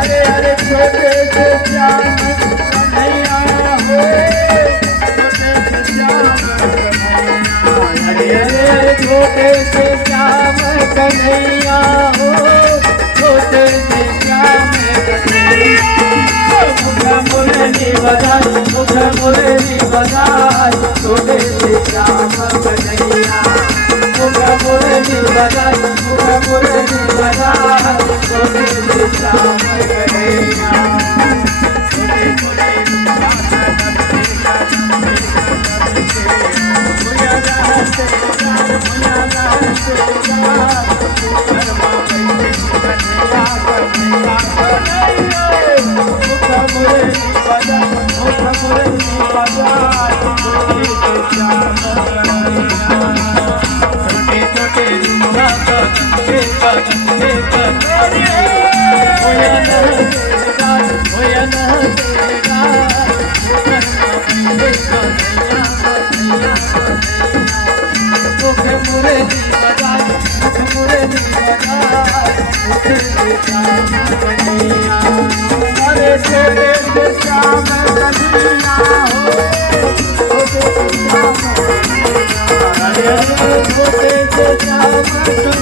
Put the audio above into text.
अरे अरे छोटे से श्याम कन्हैया हो, छोटे से श्याम कन्हैया। अरे अरे छोटे से श्याम कन्हैया हो, छोटे से श्याम कन्हैया। मुख मुरली बजाए, मुख मुरली बजाए, छोटे से श्याम कन्हैया। मुख मुरली बजाए, मुख मुरली बजाए, छोटे से श्याम कन्हैया। छोटे छोटे छोटे से श्याम